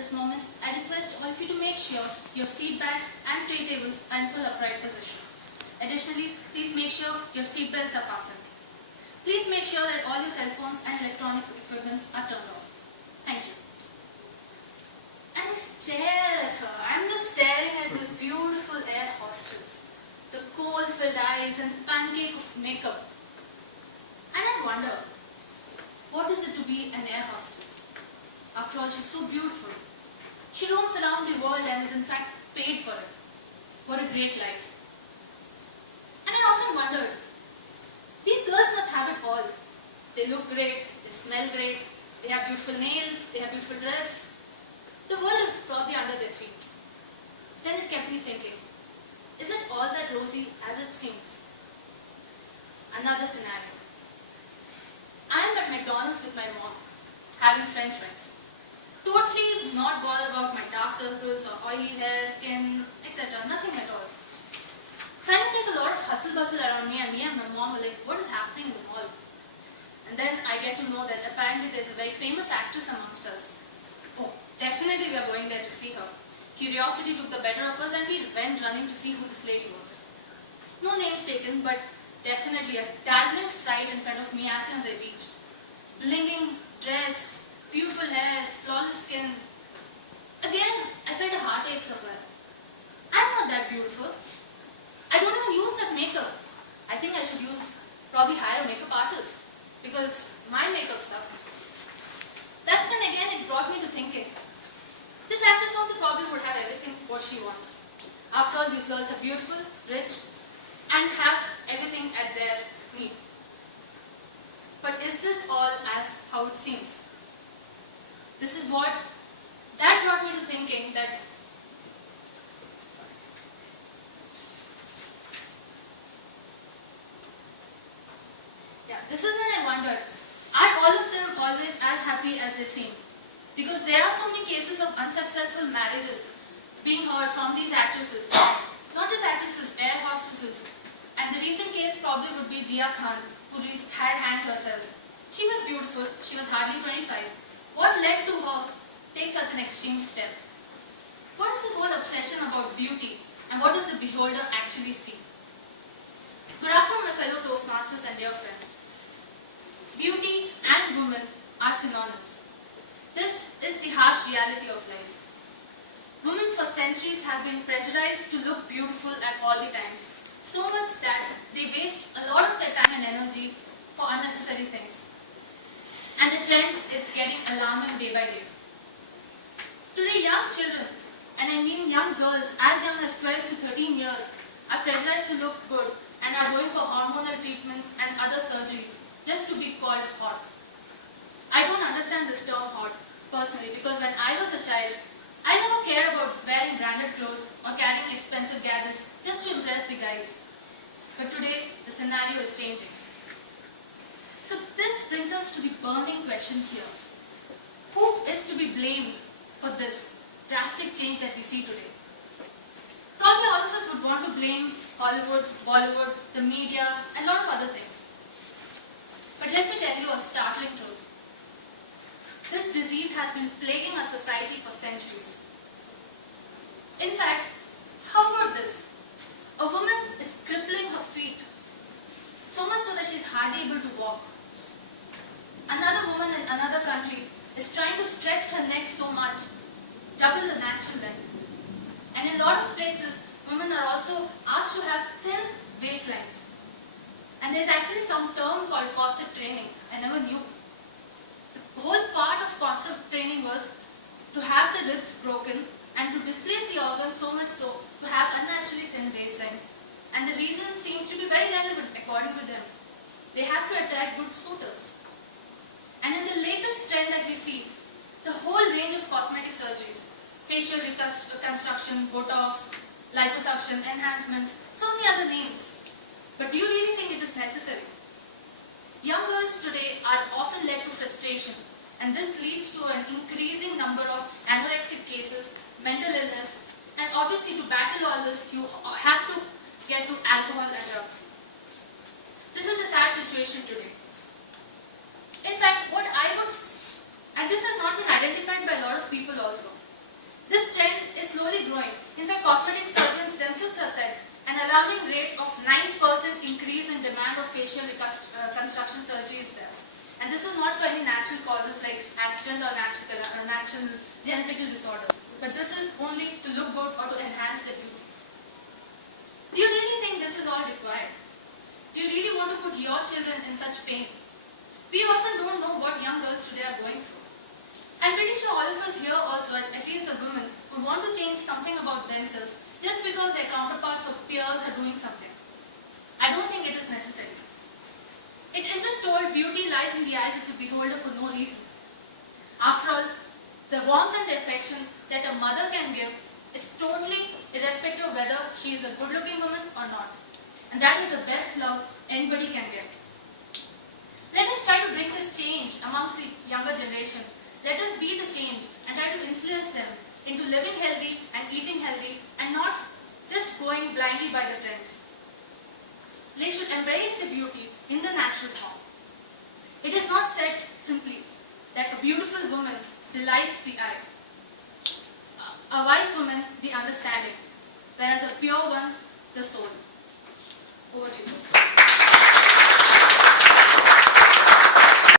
this moment, I request all of you to make sure your seat bags and tray tables are in full upright position. Additionally, please make sure your seat belts are fastened. Please make sure that all your cell phones and electronic equipment are turned off. Thank you. And I stare at her. I'm just staring at this beautiful air hostess. The coal-filled eyes and pancake of makeup. And I wonder, what is it to be an air hostess? After all, she's so beautiful. She roams around the world and is in fact paid for it. What a great life. And I often wondered, these girls must have it all. They look great, they smell great, they have beautiful nails, they have beautiful dress. The world is probably under their feet. Then it kept me thinking, is it all that rosy as it seems? Another scenario. I am at McDonald's with my mom, having french fries. Totally not bothered about my dark circles or oily hair, skin, etc. Nothing at all. Suddenly there's a lot of hustle bustle around me and my mom were like, what is happening in the mall? And then I get to know that apparently there's a very famous actress amongst us. Oh, definitely we are going there to see her. Curiosity took the better of us and we went running to see who this lady was. No names taken, but definitely a dazzling sight in front of me as soon as I reached. Blinging dress, beautiful hair, flawless skin. Again, I felt a heartache somewhere. I'm not that beautiful. I don't even use that makeup. I think I should probably hire a makeup artist because my makeup sucks. That's when again it brought me to thinking. This actress also probably would have everything what she wants. After all, these girls are beautiful, rich, and have everything at their need. But is this all as how it seems? This is what that brought me to thinking that this is when I wondered, are all of them always as happy as they seem? Because there are so many cases of unsuccessful marriages being heard from these actresses. Not just actresses, air hostesses. And the recent case probably would be Jia Khan, who had hanged herself. She was beautiful, she was hardly 25. What led to her take such an extreme step? What is this whole obsession about beauty, and what does the beholder actually see? Good afternoon, my fellow Toastmasters and dear friends. Beauty and women are synonyms. This is the harsh reality of life. Women for centuries have been pressurized to look beautiful at all the times, so much that they waste a lot of their time and energy for unnecessary things. And the trend is getting alarming day by day. Today, young children, and I mean young girls as young as 12 to 13 years, are pressurized to look good and are going for hormonal treatments and other surgeries just to be called hot. I don't understand this term hot personally because when I was a child, I never cared about wearing branded clothes or carrying expensive gadgets just to impress the guys. But today, the scenario is changing. So this brings us to the burning question here. Who is to be blamed for this drastic change that we see today? Probably all of us would want to blame Hollywood, Bollywood, the media, and a lot of other things. But let me tell you a startling truth. This disease has been plaguing our society for centuries. In fact, how about this? A woman is crippling her feet, so much so that she is hardly able to walk. Another woman in another country is trying to stretch her neck so much, double the natural length. And in a lot of places, women are also asked to have thin waistlines. And there's actually some term called corset training. I never knew. The whole part of corset training was to have the ribs broken and to displace the organs so much so to have unnaturally thin waistlines. And the reason seems to be very relevant according to them. They have to attract good suitors. And in the latest trend that we see, the whole range of cosmetic surgeries, facial reconstruction, Botox, liposuction, enhancements, so many other names. But do you really think it is necessary? Young girls today are often led to frustration, and this leads to an increasing number of anorexic cases, mental illness, and obviously to battle all this, you have to get to alcohol and drugs. This is the sad situation today. In fact, what I would, and this has not been identified by a lot of people also, slowly growing. In fact, cosmetic surgeons themselves have said an alarming rate of 9% increase in demand of facial reconstruction surgery is there. And this is not for any natural causes like accident or natural genetical disorder. But this is only to look good or to enhance the beauty. Do you really think this is all required? Do you really want to put your children in such pain? We often don't know what young girls today are going through. I'm pretty sure all of us here also, at least the women, would want to change something about themselves just because their counterparts or peers are doing something. I don't think it is necessary. It isn't told beauty lies in the eyes of the beholder for no reason. After all, the warmth and the affection that a mother can give is totally irrespective of whether she is a good-looking woman or not. And that is the best love anybody can get. Let us try to bring this change amongst the younger generation. Let us be the change and try to influence them into living healthy and eating healthy and not just going blindly by the trends. They should embrace the beauty in the natural form. It is not said simply that a beautiful woman delights the eye, a wise woman the understanding, whereas a pure one the soul. Over to you.